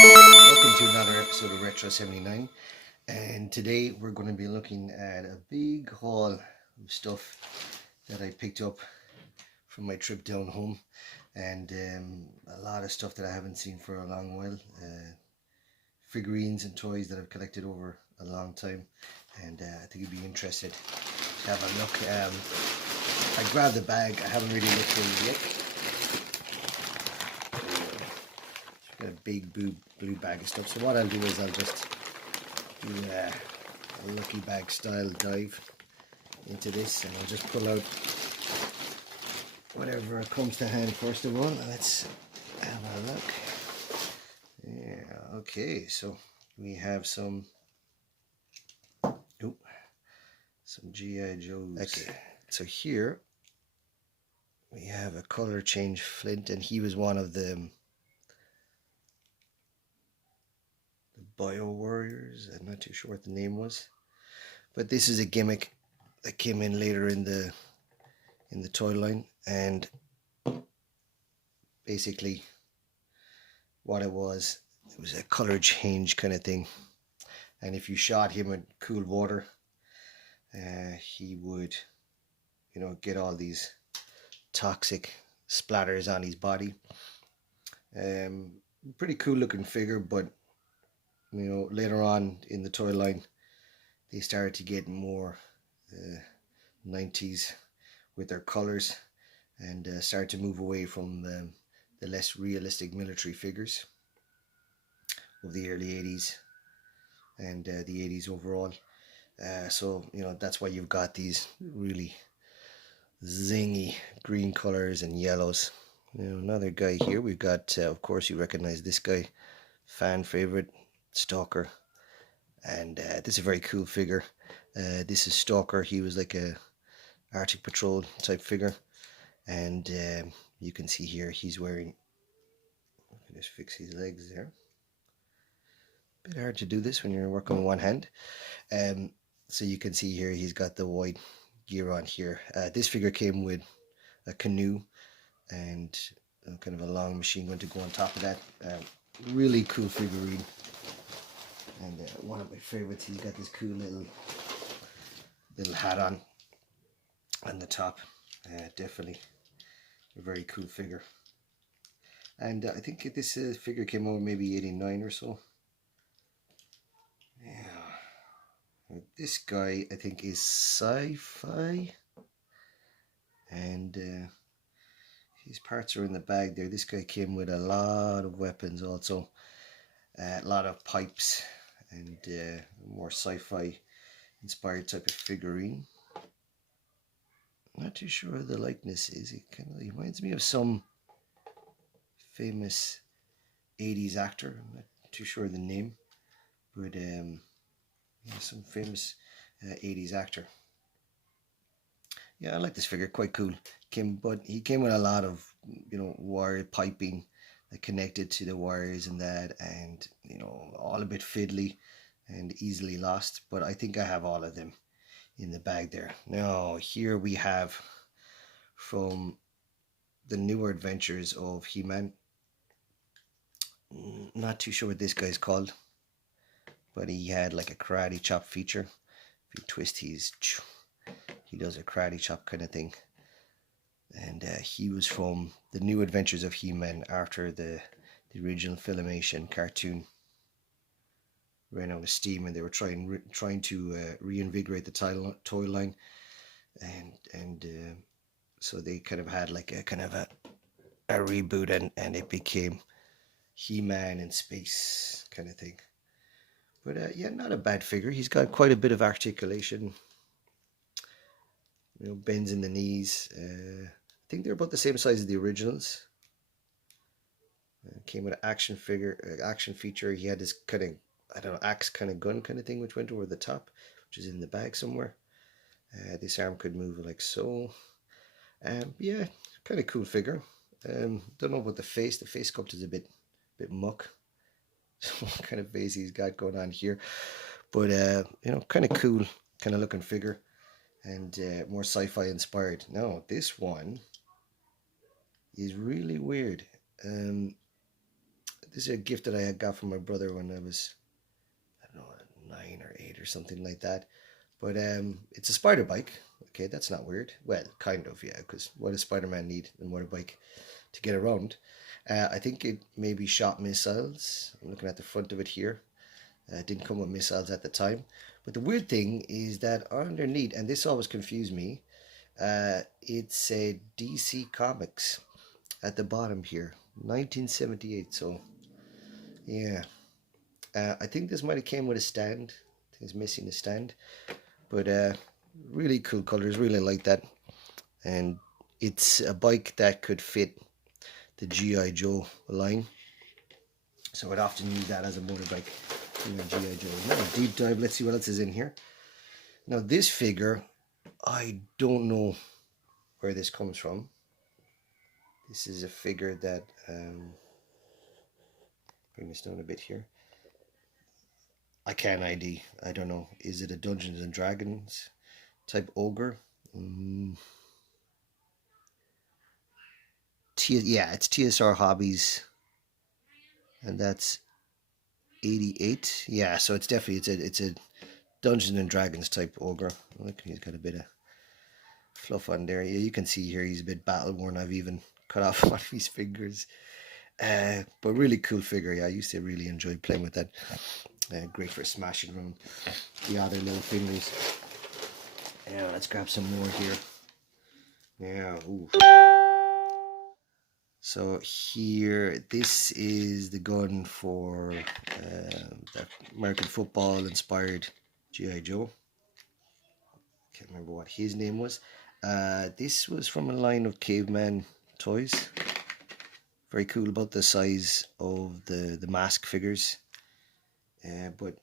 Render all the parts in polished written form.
Welcome to another episode of Retro 79, and today we're going to be looking at a big haul of stuff that I picked up from my trip down home, and a lot of stuff that I haven't seen for a long while, figurines and toys that I've collected over a long time, and I think you'd be interested to have a look. I grabbed the bag, I haven't really looked through it yet. Got a big blue bag of stuff. So what I'll do is I'll just do a lucky bag style dive into this, and I'll just pull out whatever comes to hand first of all. Let's have a look. Yeah, okay, so we have some G.I. Joes. Okay, so here we have a color change Flint, and he was one of the Bio Warriors. I'm not too sure what the name was, but this is a gimmick that came in later in the toy line, and basically what it was a color change kind of thing, and if you shot him with cool water, he would, you know, get all these toxic splatters on his body. Pretty cool looking figure, but you know, later on in the toy line, they started to get more 90s with their colors, and started to move away from the less realistic military figures of the early 80s and the 80s overall. So, you know, that's why you've got these really zingy green colors and yellows. You know, another guy here, we've got, of course, you recognize this guy, fan favorite, Stalker, and this is a very cool figure. This is Stalker. He was like a Arctic Patrol type figure, and you can see here he's wearing, I can just fix his legs there. Bit hard to do this when you're working with one hand. So you can see here he's got the white gear on here. This figure came with a canoe and kind of a long machine gun to go on top of that. Really cool figurine. And one of my favorites, he's got this cool little hat on the top. Definitely a very cool figure. And I think this figure came out maybe 89 or so. Yeah. This guy, I think, is sci-fi. And his parts are in the bag there. This guy came with a lot of weapons also. A lot of pipes, and more sci-fi inspired type of figurine. Not too sure the likeness is. It kind of reminds me of some famous 80s actor. I'm not too sure the name, but yeah, some famous 80s actor. Yeah, I like this figure, quite cool. But he came with a lot of, you know, wire piping that connected to the wires and that, and you know, all a bit fiddly and easily lost, but I think I have all of them in the bag there. Now here we have from the newer adventures of He-Man. Not too sure what this guy's called, but he had like a karate chop feature. If you twist he does a karate chop kind of thing. And he was from the new adventures of He-Man after the original Filmation cartoon ran out of steam, and they were trying to reinvigorate the toy line, and so they kind of had like a kind of a reboot, and it became He-Man in space kind of thing. But yeah, not a bad figure. He's got quite a bit of articulation. You know, bends in the knees. I think they're about the same size as the originals. Came with an action feature. He had this kind of, I don't know, axe kind of gun kind of thing which went over the top, which is in the bag somewhere. This arm could move like so. Yeah, kind of cool figure. Don't know about the face. The face sculpt is a bit muck. What kind of face he's got going on here, but you know, kind of cool, kind of looking figure, and more sci-fi inspired. Now this one is really weird. This is a gift that I had got from my brother when I was, I don't know, 9 or 8 or something like that. But it's a spider bike. Okay, that's not weird. Well, kind of, yeah, because what does Spider-Man need a motorbike to get around? I think it maybe shot missiles. I'm looking at the front of it here. It didn't come with missiles at the time. But the weird thing is that underneath, and this always confused me, it's a DC Comics at the bottom here, 1978. So, yeah, I think this might have came with a stand. I think it's missing a stand, but really cool colors. Really like that, and it's a bike that could fit the GI Joe line. So I'd often use that as a motorbike in the GI Joe. Now a deep dive. Let's see what else is in here. Now this figure, I don't know where this comes from. This is a figure that bring this down a bit here. I can't ID. I don't know. Is it a Dungeons and Dragons type ogre? Yeah, it's TSR Hobbies, and that's 88. Yeah, so it's definitely it's a Dungeons and Dragons type ogre. Look, he's got a bit of fluff on there. Yeah, you can see here he's a bit battle worn. I've even cut off one of his fingers. But really cool figure. Yeah, I used to really enjoy playing with that. Great for smashing around the other little fingers. Yeah, let's grab some more here. Yeah, ooh. So here, this is the gun for the American football inspired G.I. Joe. Can't remember what his name was. This was from a line of caveman toys. Very cool about the size of the mask figures. But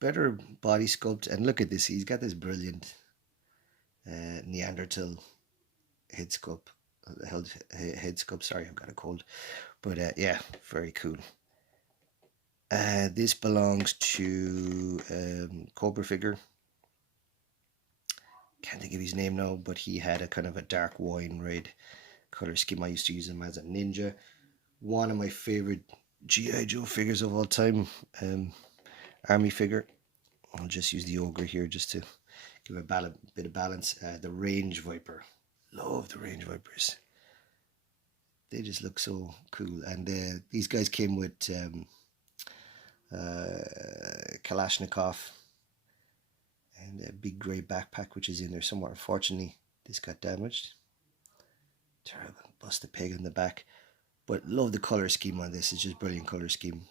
better body sculpt. And look at this, he's got this brilliant Neanderthal head sculpt. Head sculpt, sorry, I've got a cold. But yeah, very cool. This belongs to Cobra figure. Can't think of his name now, but he had a kind of a dark wine red color scheme. I used to use him as a ninja. One of my favorite G.I. Joe figures of all time, army figure. I'll just use the ogre here just to give a bit of balance. The Range Viper. Love the Range Vipers. They just look so cool. And these guys came with Kalashnikov and a big grey backpack, which is in there somewhere. Unfortunately, this got damaged. Terrible. Bust a peg on the back. But love the colour scheme on this. It's just brilliant colour scheme.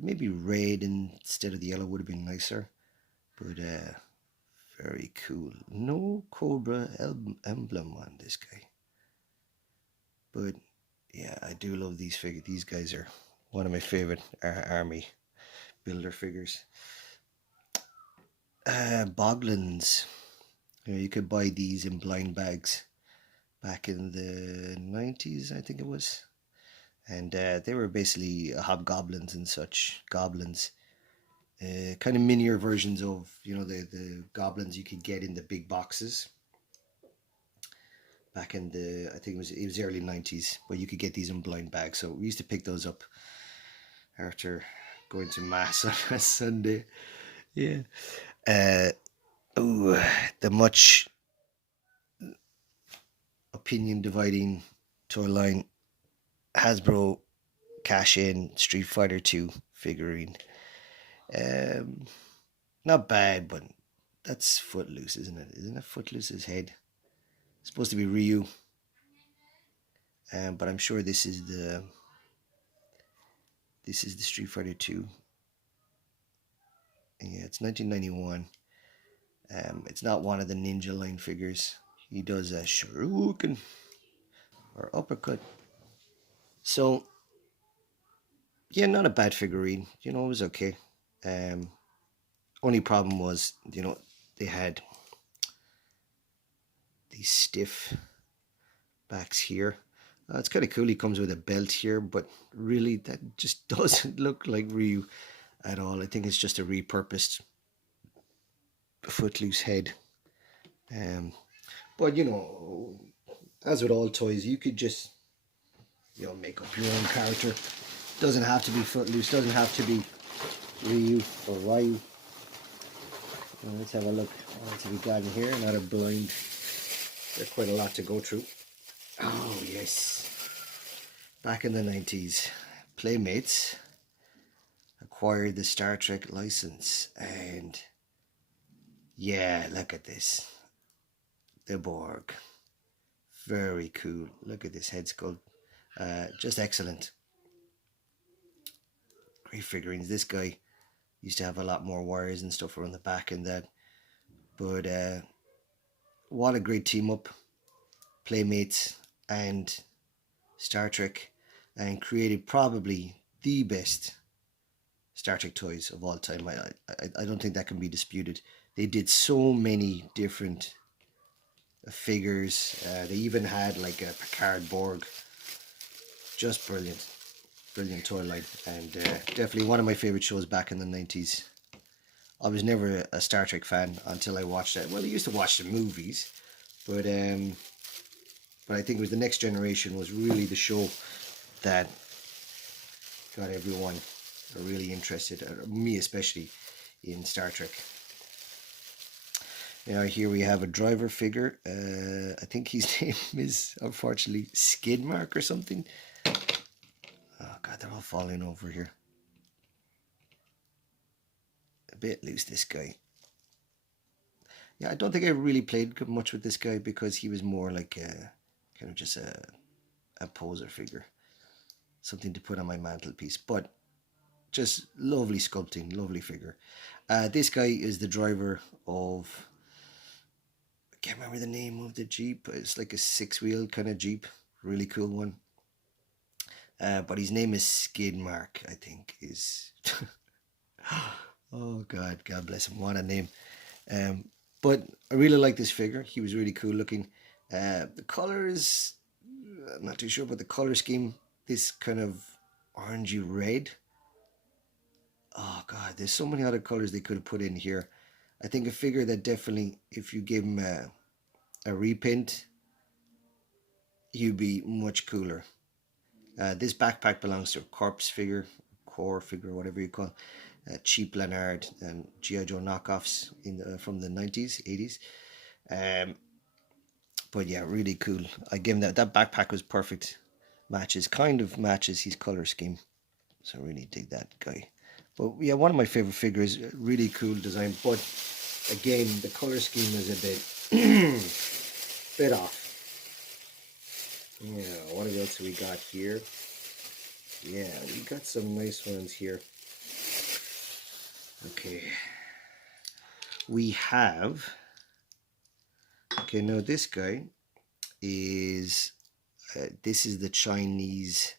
Maybe red instead of the yellow would have been nicer. But very cool. No Cobra emblem on this guy. But yeah, I do love these figures. These guys are one of my favourite army builder figures. Boglins. You could buy these in blind bags back in the 90s, I think it was. And they were basically hobgoblins and such. Goblins. Kind of minier versions of, the goblins you could get in the big boxes. Back in the, I think it was early 90s, but you could get these in blind bags. So we used to pick those up after going to mass on a Sunday. Yeah. The much opinion dividing toy line Hasbro cash-in Street Fighter 2 figurine. Not bad, but that's Footloose, isn't it? Isn't it Footloose's head? It's supposed to be Ryu. But I'm sure this is the Street Fighter 2. Yeah, it's 1991. It's not one of the Ninja line figures. He does a shuriken or uppercut. So yeah, not a bad figurine. It was okay. Only problem was, they had these stiff backs here. It's kind of cool. He comes with a belt here, but really that just doesn't look like Ryu at all. I think it's just a repurposed Footloose head. But as with all toys, you could just you know, make up your own character. Doesn't have to be Footloose, doesn't have to be Ryu or Ryu. Well, let's have a look. What else have we got in here? Another blind. There's quite a lot to go through. Oh yes. Back in the 90s, Playmates acquired the Star Trek license, and yeah, look at this. The Borg. Very cool. Look at this head sculpt. Just excellent. Great figurines. This guy used to have a lot more wires and stuff around the back and that. But what a great team up. Playmates and Star Trek, and created probably the best Star Trek toys of all time. I don't think that can be disputed. They did so many different figures. They even had like a Picard Borg. Just brilliant. Brilliant toy line, and definitely one of my favorite shows back in the 90s. I was never a Star Trek fan until I watched it. Well, I used to watch the movies, but I think it was The Next Generation was really the show that got everyone really interested, me especially, in Star Trek. Now here we have a driver figure. I think his name is unfortunately Skidmark or something. Oh god, they're all falling over here. A bit loose, this guy. Yeah, I don't think I really played much with this guy because he was more like a kind of just a poser figure, something to put on my mantelpiece. But just lovely sculpting, lovely figure. This guy is the driver of, I can't remember the name of the Jeep. It's like a 6-wheel kind of Jeep, really cool one. But his name is Skidmark, I think is. Oh God, God bless him, what a name. But I really like this figure. He was really cool looking. The colors, I'm not too sure about the color scheme. This kind of orangey red. Oh God, there's so many other colors they could have put in here. I think a figure that definitely, if you give him a repaint, he'd be much cooler. This backpack belongs to a corpse figure, core figure, whatever you call it. Cheap Leonard and G.I. Joe knockoffs from the 90s, 80s. But yeah, really cool. I give him that backpack was perfect. Kind of matches his color scheme. So I really dig that guy. But yeah, one of my favorite figures, really cool design. But again, the color scheme is a bit off. Yeah, what else we got here? Yeah, we got some nice ones here. Okay. We have, okay, now this guy is, this is a Chinese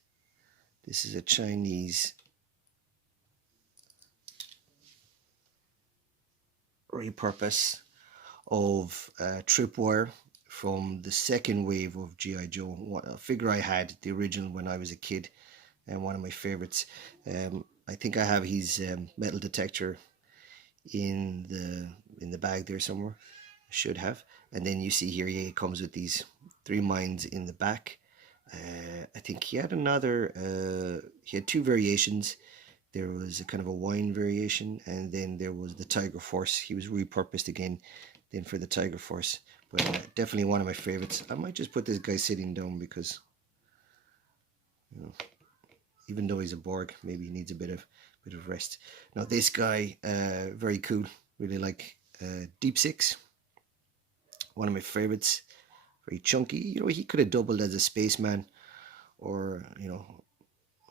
repurpose of tripwire from the second wave of G.I. Joe. A figure I had, the original, when I was a kid, and one of my favorites. I think I have his metal detector in the bag there somewhere. I should have. And then you see here, yeah, he comes with these 3 mines in the back. I think he had he had 2 variations. There was a kind of a wine variation, and then there was the Tiger Force. He was repurposed again then for the Tiger Force. But definitely one of my favorites. I might just put this guy sitting down because, you know, even though he's a Borg, maybe he needs a bit of rest. Now this guy, very cool. Really like Deep Six. One of my favorites. Very chunky. You know, he could have doubled as a spaceman, or, you know,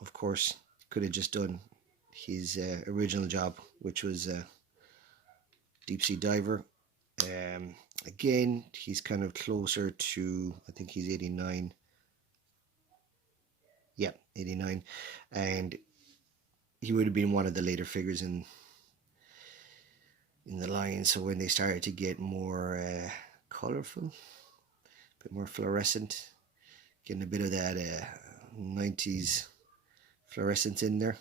of course, could have just done his original job, which was deep sea diver. Again, he's kind of closer to, I think he's 89. Yeah, 89. And he would have been one of the later figures in the line. So when they started to get more colorful, a bit more fluorescent, getting a bit of that 90s fluorescence in there.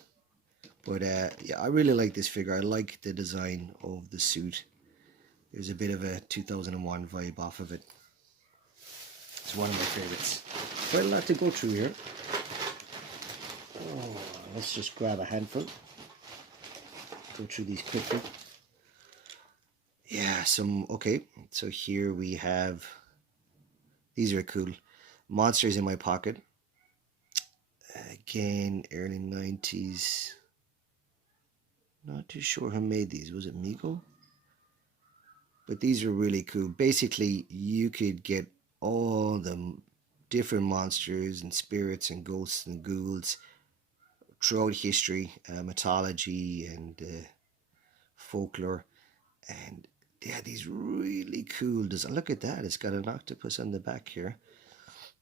But yeah, I really like this figure. I like the design of the suit. There's a bit of a 2001 vibe off of it. It's one of my favorites. Quite a lot to go through here. Oh, let's just grab a handful. Go through these quickly. Yeah, okay. So here we have, these are cool. Monsters in My Pocket. Again, early 90s. Not too sure who made these. Was it Mego? But these are really cool. Basically, you could get all the different monsters and spirits and ghosts and ghouls throughout history, mythology and folklore. And yeah, these really cool designs. Look at that. It's got an octopus on the back here.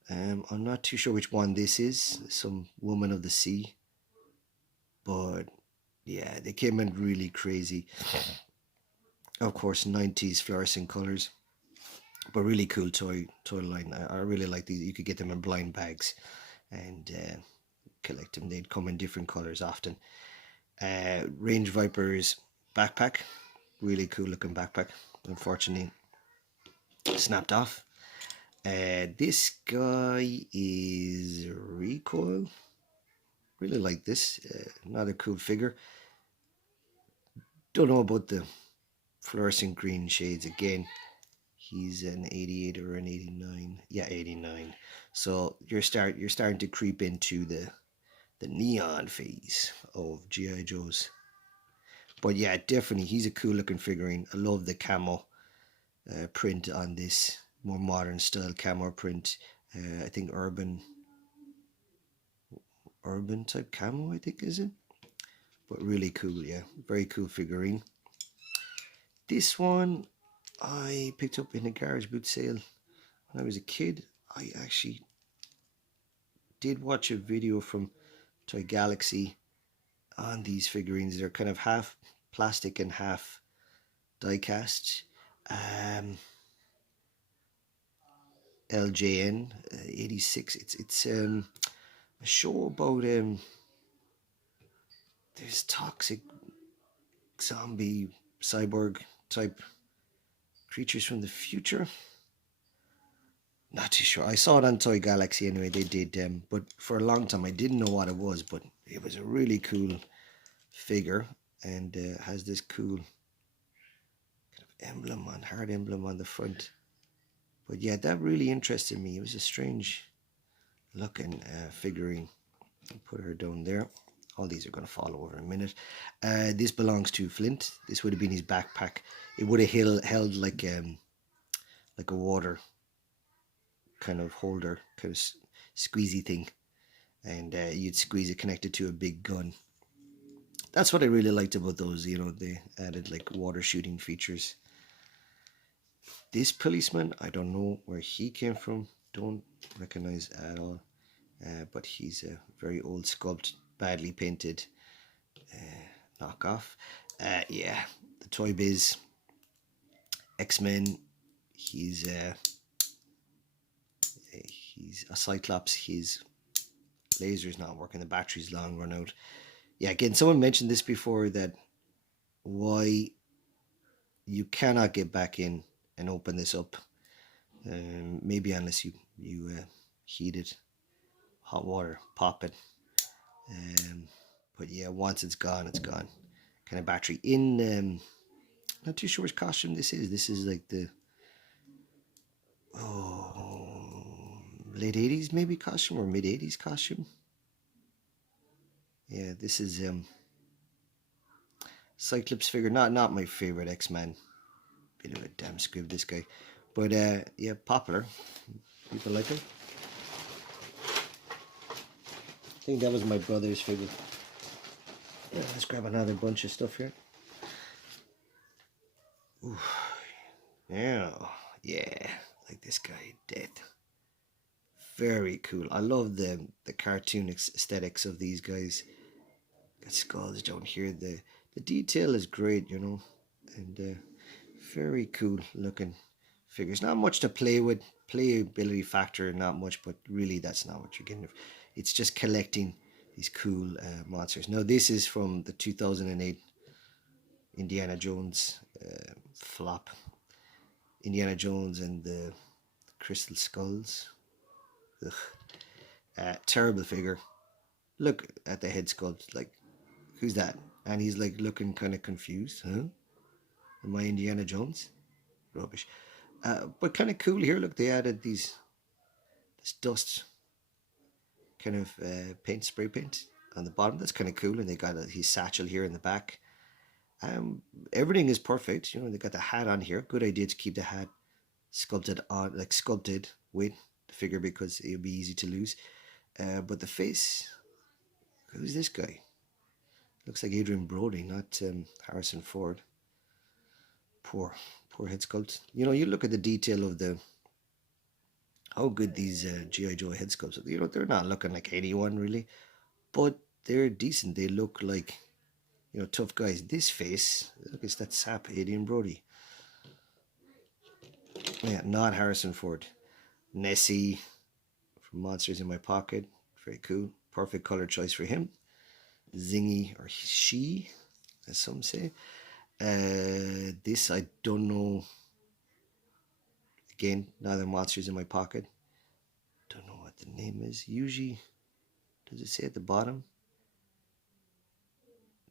I'm not too sure which one this is. Some woman of the sea. But yeah, they came in really crazy. Of course, 90s fluorescent colors. But really cool toy line. I really like these. You could get them in blind bags and collect them. They'd come in different colors often. Range Viper's backpack. Really cool looking backpack. Unfortunately, snapped off. This guy is Recoil. Really like this. Not a cool figure. Don't know about the fluorescent green shades again. He's an 88 or an 89. Yeah, 89. So you're starting to creep into the neon phase of G.I. Joe's. But yeah, definitely he's a cool looking figurine. I love the camo print on this, more modern style camo print. I think urban type camo, I think, is it? But really cool, yeah. Very cool figurine. This one I picked up in a garage boot sale when I was a kid. I actually did watch a video from Toy Galaxy on these figurines. They're kind of half plastic and half die cast. LJN 86. It's a show about there's toxic zombie cyborg type creatures from the future. Not too sure. I saw it on Toy Galaxy anyway. They did, but for a long time I didn't know what it was. But it was a really cool figure, and has this cool kind of heart emblem on the front. But yeah, that really interested me. It was a strange looking figurine. I'll put her down there. All these are going to fall over in a minute. This belongs to Flint. This would have been his backpack. It would have held like a water kind of holder, kind of squeezy thing, and you'd squeeze it connected to a big gun. That's what I really liked about those. You know, they added like water shooting features. This policeman, I don't know where he came from. Don't recognize at all. But he's a very old sculpt, badly painted knockoff. Yeah, the Toy Biz X-Men. He's a Cyclops. His laser's not working. The battery's long run out. Yeah, again, someone mentioned this before, that why you cannot get back in and open this up. Maybe unless you heat it, hot water, pop it. But yeah, once it's gone, it's gone. Kind of battery in. Not too sure which costume this is. This is like the late 80s maybe costume, or mid 80s costume. Yeah, this is Cyclops figure. Not my favorite X-Men. Bit of a damn squib, this guy. But yeah, popular. People like him. I think that was my brother's figure. Yeah, let's grab another bunch of stuff here. Ooh. Yeah, like this guy, Death. Very cool. I love the cartoon aesthetics of these guys. Got skulls down here. The detail is great, you know, and very cool looking figures. Not much to play with. Playability factor, not much, but really that's not what you're getting. It's just collecting these cool monsters. Now this is from the 2008 Indiana Jones flop. Indiana Jones and the Crystal Skulls. Ugh. Terrible figure. look at the head sculpt, like, who's that? And he's like looking kind of confused. Huh? Am I Indiana Jones? Rubbish. But kind of cool here. Look, they added this dust kind of spray paint on the bottom. That's kind of cool. And they got his satchel here in the back. Everything is perfect. You know, they got the hat on here. Good idea to keep the hat sculpted with the figure because it would be easy to lose. But the face, who's this guy? Looks like Adrian Brody, not Harrison Ford. Poor head sculpt. You know, you look at the detail of how good these G.I. Joe head sculpts are. You know, they're not looking like anyone really, but they're decent. They look like, you know, tough guys. This face, look, it's that sap, Adrian Brody. Yeah, not Harrison Ford. Nessie from Monsters in My Pocket. Very cool. Perfect color choice for him. Zingy, or she, as some say. This, I don't know. Again, another Monsters in My Pocket. Don't know what the name is. Usually, does it say at the bottom?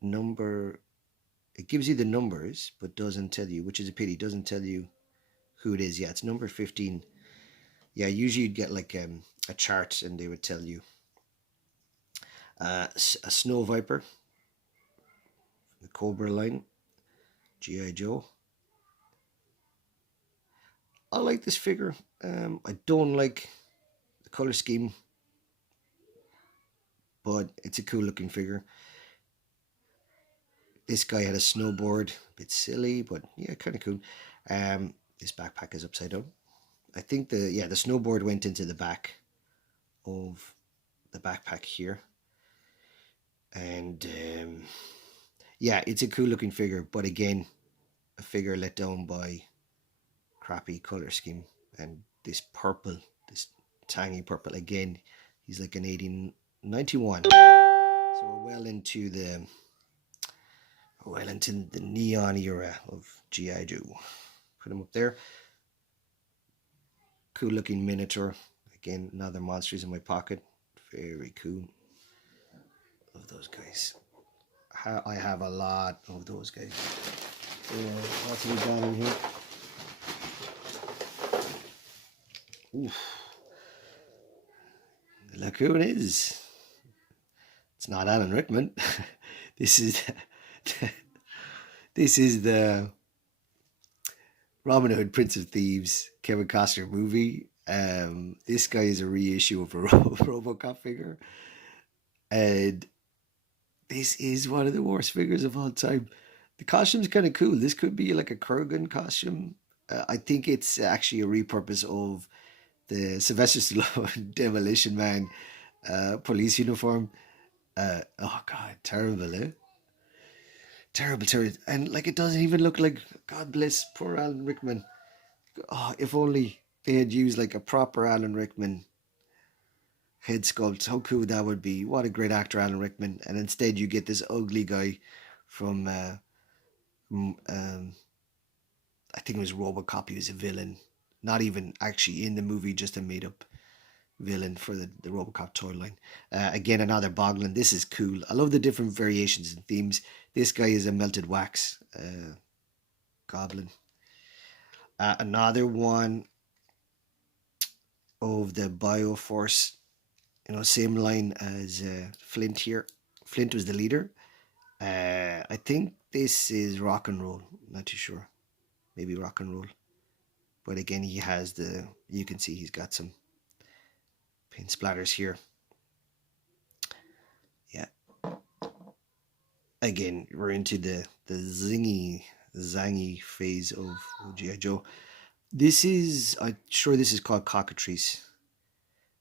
Number. It gives you the numbers, but doesn't tell you, which is a pity. It doesn't tell you who it is. Yeah, it's number 15. Yeah, usually you'd get like a chart and they would tell you. A Snow Viper, the Cobra line, G.I. Joe. I like this figure. I don't like the color scheme, but it's a cool looking figure. This guy had a snowboard, a bit silly, but yeah, kind of cool. This backpack is upside down. I think the snowboard went into the back of the backpack here. And yeah, it's a cool looking figure, but again, a figure let down by crappy color scheme. And this purple, this tangy purple, again, he's like an 1891. So we're well into the neon era of G.I. Joe. Put him up there. Cool looking Minotaur. Again, another Monsters in My Pocket. Very cool. Love those guys. I have a lot of those guys. Lots of them down in here. Oof. Look who it is. It's not Alan Rickman. This is the Robin Hood, Prince of Thieves, Kevin Costner movie. This guy is a reissue of a RoboCop figure, and this is one of the worst figures of all time. The costume's kind of cool. This could be like a Kurgan costume. I think it's actually a repurpose of the Sylvester Stallone Demolition Man police uniform. Oh God, terrible, eh? Terrible. And like, it doesn't even look like, God bless poor Alan Rickman. Oh, if only they had used like a proper Alan Rickman head sculpt. How cool that would be. What a great actor, Alan Rickman. And instead you get this ugly guy from I think it was RoboCop. He was a villain, not even actually in the movie, just a made up villain for the RoboCop toy line. Again, another Boglin. This is cool. I love the different variations and themes. This guy is a melted wax goblin. Another one of the Bioforce, you know, same line as Flint here. Flint was the leader. I think this is Rock and Roll. Not too sure. Maybe Rock and Roll. But again, he has you can see he's got some paint splatters here. Yeah. Again, we're into the zangy phase of G.I. Joe. I'm sure this is called Cockatrice.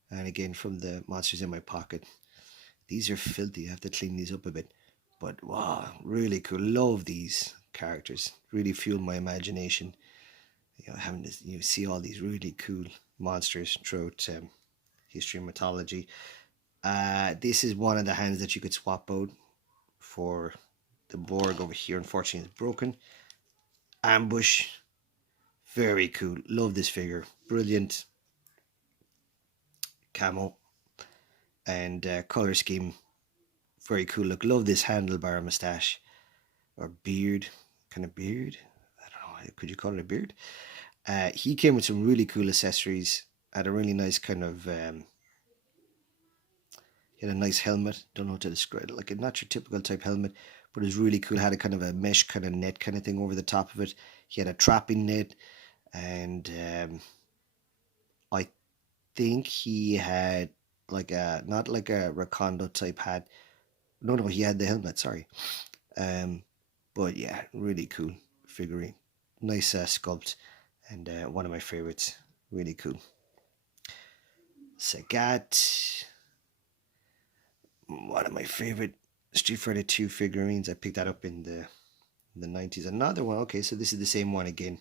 And again, from the Monsters in My Pocket. These are filthy. I have to clean these up a bit. But wow, really cool. Love these characters. Really fuel my imagination. You know, having this, you see all these really cool monsters throughout history and mythology. This is one of the hands that you could swap out for the Borg over here. Unfortunately, it's broken. Ambush. Very cool. Love this figure. Brilliant camo and color scheme. very cool look. Love this handlebar mustache or beard, kind of beard. I don't know, could you call it a beard? He came with some really cool accessories. Had a really nice kind of he had a nice helmet. Don't know how to describe it. Like a not your typical type helmet, but it was really cool. Had a kind of a mesh kind of net kind of thing over the top of it. He had a trapping net, and I think he had like a not like a Recondo type hat. No, he had the helmet. Sorry. But yeah, really cool figurine. Nice sculpt, and one of my favorites. Really cool. Sagat, one of my favorite Street Fighter 2 figurines. I picked that up in the 90s. Another one. Okay, so this is the same one again.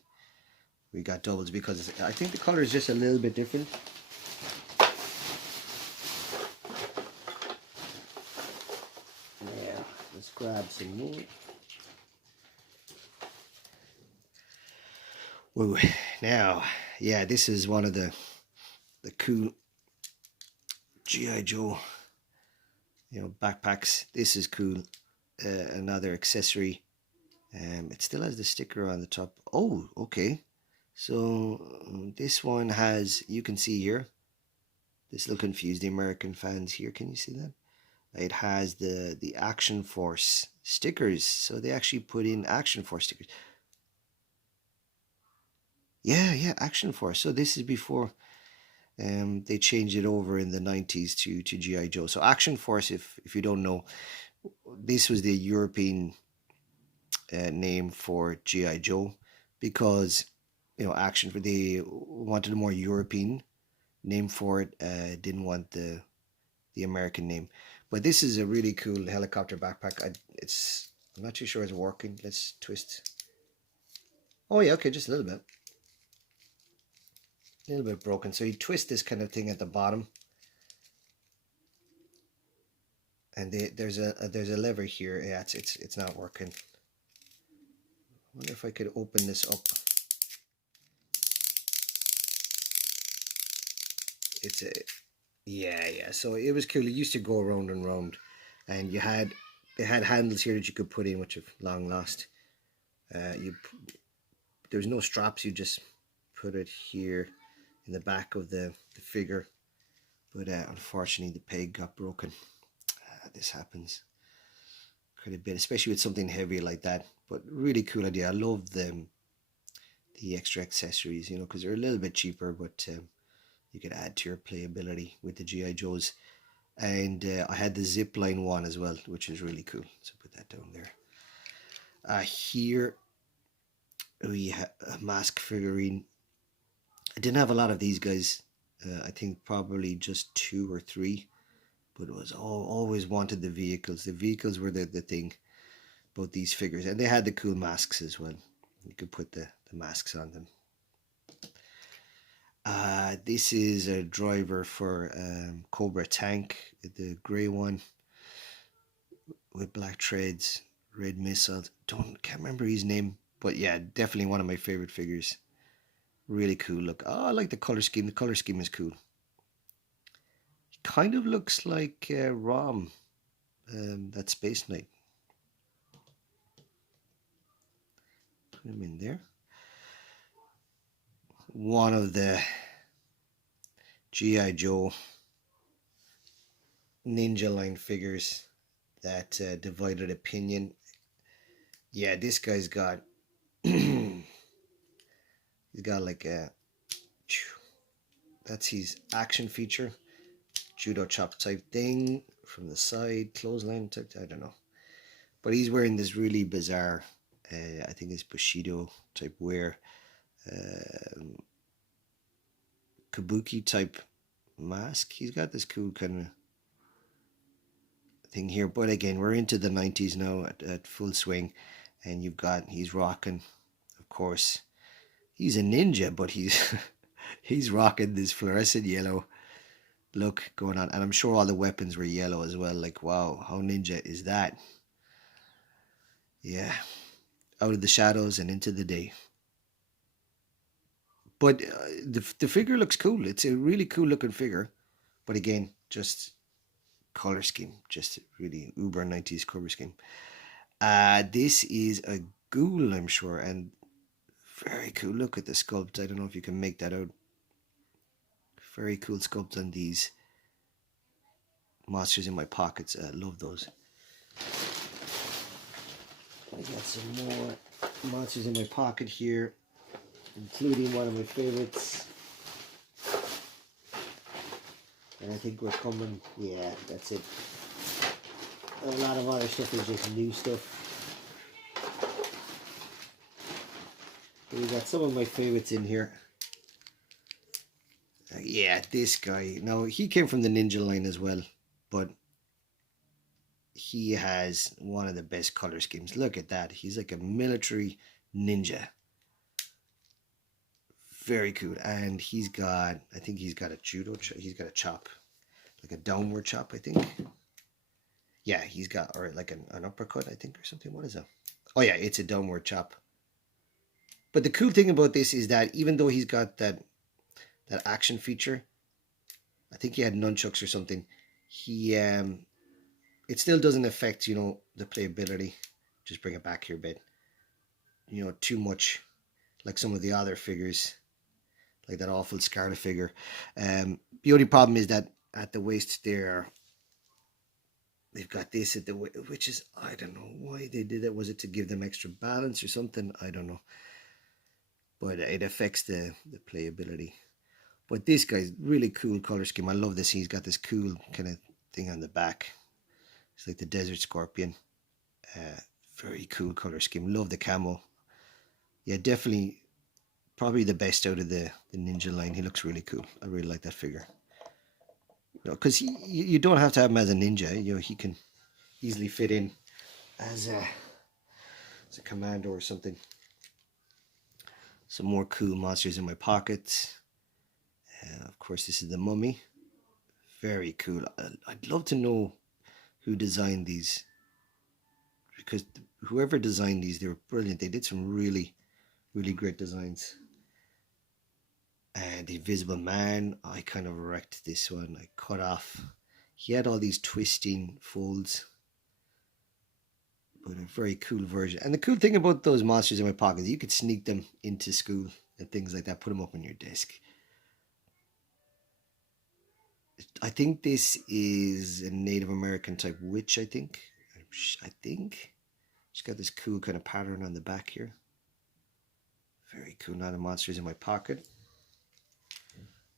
We got doubles because I think the color is just a little bit different. Yeah, let's grab some more. Whoa, now, yeah, this is one of the cool G.I. Joe, backpacks. This is cool. Another accessory. It still has the sticker on the top. Oh, okay. So this one has, you can see here, this will confuse the American fans here. Can you see that? It has the Action Force stickers. So they actually put in Action Force stickers. Yeah, Action Force. So this is before they changed it over in the 90s to G.I. Joe. So Action Force, if you don't know, this was the European name for G.I. Joe, because Action, they wanted a more European name for it, didn't want the American name. But this is a really cool helicopter backpack. I'm not too sure it's working. Let's twist. Oh yeah, okay, just a little bit. A little bit broken. So you twist this kind of thing at the bottom, and there's a lever here. Yeah, it's not working. I wonder if I could open this up. Yeah. So it was cool. It used to go around and round, and they had handles here that you could put in, which have long lost. There's no straps. You just put it here in the back of the figure, but unfortunately the peg got broken. This happens quite a bit, especially with something heavy like that. But really cool idea. I love the extra accessories, because they're a little bit cheaper, but you could add to your playability with the G.I. Joes. And I had the zipline one as well, which is really cool. So put that down there. Here we have a Mask figurine. I didn't have a lot of these guys. I think probably just 2 or 3, but it was always wanted the vehicles. The vehicles were the thing about these figures, and they had the cool masks as well. You could put the masks on them. This is a driver for Cobra Tank, the grey one with black treads, red missiles. Can't remember his name, but yeah, definitely one of my favorite figures. Really cool look. Oh, I like the color scheme. The color scheme is cool. He kind of looks like Rom, that Space Knight. Put him in there. One of the G.I. Joe Ninja line figures that divided opinion. Yeah, this guy's got he's got like a, that's his action feature, judo chop type thing from the side, clothesline type, I don't know, but he's wearing this really bizarre I think it's Bushido type wear, kabuki type mask. He's got this cool kind of thing here, but again, we're into the 90s now at full swing, and he's rocking, of course, he's a ninja, but he's he's rocking this fluorescent yellow look going on, and I'm sure all the weapons were yellow as well. Like, wow, how ninja is that? Yeah, out of the shadows and into the day. But the figure looks cool. It's a really cool looking figure, but again, just color scheme, just really uber 90s color scheme. This is a ghoul, I'm sure, and very cool. Look at the sculpt. I don't know if you can make that out. Very cool sculpt on these monsters in my pockets. I love those. I got some more monsters in my pocket here, including one of my favorites. And I think we're coming, yeah, that's it. A lot of other stuff is just new stuff. We got some of my favorites in here. Yeah, this guy. Now, he came from the Ninja line as well, but he has one of the best color schemes. Look at that. He's like a military ninja. Very cool. And he's got, I think he's got a judo, he's got a chop, like a downward chop, I think. Yeah, he's got, or like an uppercut, I think, or something. What is that? Oh yeah, it's a downward chop. But the cool thing about this is that even though he's got that action feature, I think he had nunchucks or something, he it still doesn't affect, you know, the playability. Just bring it back here a bit, you know, too much like some of the other figures, like that awful Scarlet figure. The only problem is that at the waist there, they've got this at the waist, which is, I don't know why they did it. Was it to give them extra balance or something? I don't know. But it affects the playability. But this guy's really cool color scheme. I love this. He's got this cool kind of thing on the back. It's like the Desert Scorpion. Very cool color scheme. Love the camo. Yeah, definitely probably the best out of the Ninja line. He looks really cool. I really like that figure. You know, because you don't have to have him as a ninja. You know, he can easily fit in as a commando or something. Some more cool monsters in my pocket. Of course, this is the Mummy. Very cool. I'd love to know who designed these, because whoever designed these, they were brilliant. They did some really, really great designs. And the Invisible Man, I kind of wrecked this one. I cut off. He had all these twisting folds, but a very cool version. And the cool thing about those monsters in my pocket, you could sneak them into school and things like that. Put them up on your desk. I think this is a Native American type witch, I think. She's got this cool kind of pattern on the back here. Very cool. Now the monster's in my pocket.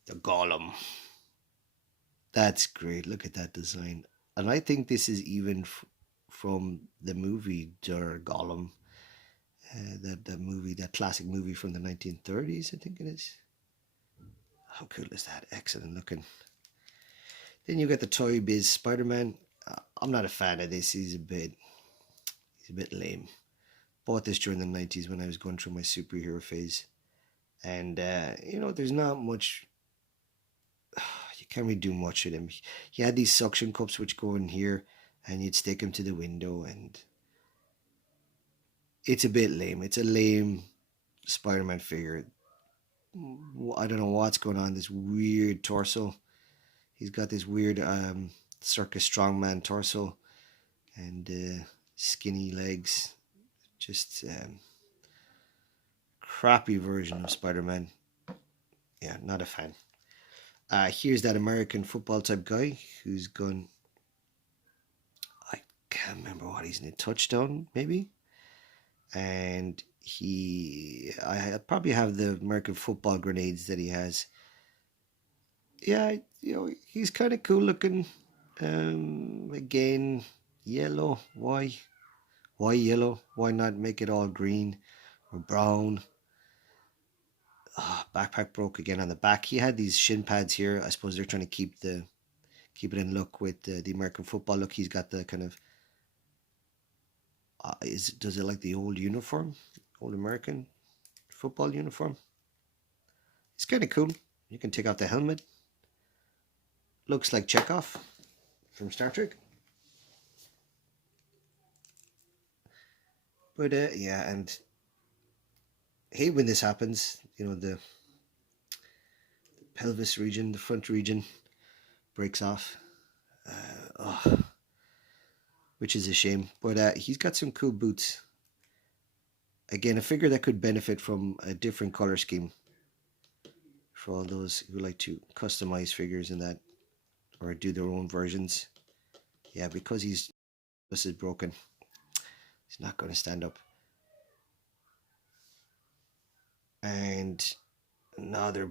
The Golem. That's great. Look at that design. And I think this is even from the movie Der Golem. That movie, that classic movie from the 1930s, I think it is. How cool is that? Excellent looking. Then you got the Toy Biz Spider-Man. I'm not a fan of this. He's a bit lame. Bought this during the 90s when I was going through my superhero phase. And, you know, there's not much. You can't really do much with him. He had these suction cups which go in here, and you'd stick him to the window, and it's a bit lame. It's a lame Spider-Man figure. I don't know what's going on. This weird torso. He's got this weird circus strongman torso and skinny legs. Just crappy version of Spider-Man. Yeah, not a fan. Here's that American football type guy who's gone. I can't remember what he's in, a touchdown maybe. And I probably have the American football grenades that he has. Yeah, you know, he's kind of cool looking. Again, yellow. Why yellow? Why not make it all green or brown? Backpack broke again on the back. He had these shin pads here. I suppose they're trying to keep it in look with the American football look. He's got the kind of does it like the old uniform, old American football uniform? It's kind of cool. You can take off the helmet. Looks like Chekhov from Star Trek. But yeah, and I hate when this happens. You know, the pelvis region, the front region breaks off. which is a shame. But he's got some cool boots. Again, a figure that could benefit from a different color scheme for all those who like to customize figures and that, or do their own versions. Yeah, because this is broken, he's not going to stand up. And another,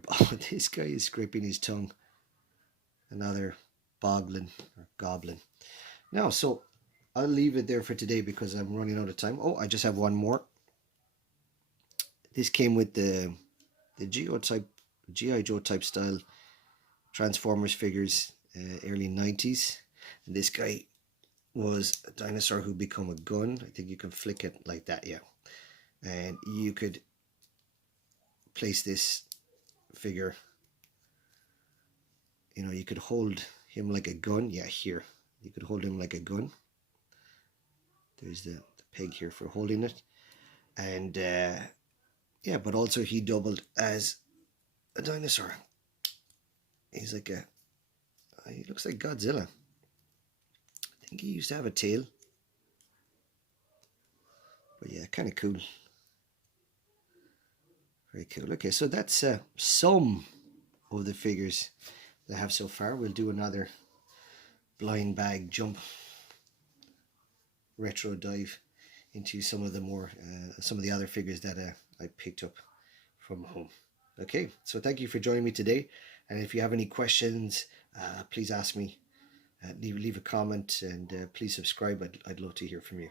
this guy is scraping his tongue. Another boglin or goblin. Now, so I'll leave it there for today because I'm running out of time. Oh, I just have one more. This came with the G.I. Joe type style Transformers figures, early 90s. And this guy was a dinosaur who become a gun. I think you can flick it like that, yeah. And you could place this figure, you know, you could hold him like a gun. Yeah, here. You could hold him like a gun. There's the peg here for holding it. And yeah, but also he doubled as a dinosaur. He's like he looks like Godzilla. I think he used to have a tail. But yeah, kind of cool. Very cool. Okay, so that's some of the figures that I have so far. We'll do another blind bag jump retro dive into some of the more some of the other figures that I picked up from home. Okay, so thank you for joining me today, and if you have any questions, please ask me. Leave a comment, and please subscribe. I'd love to hear from you.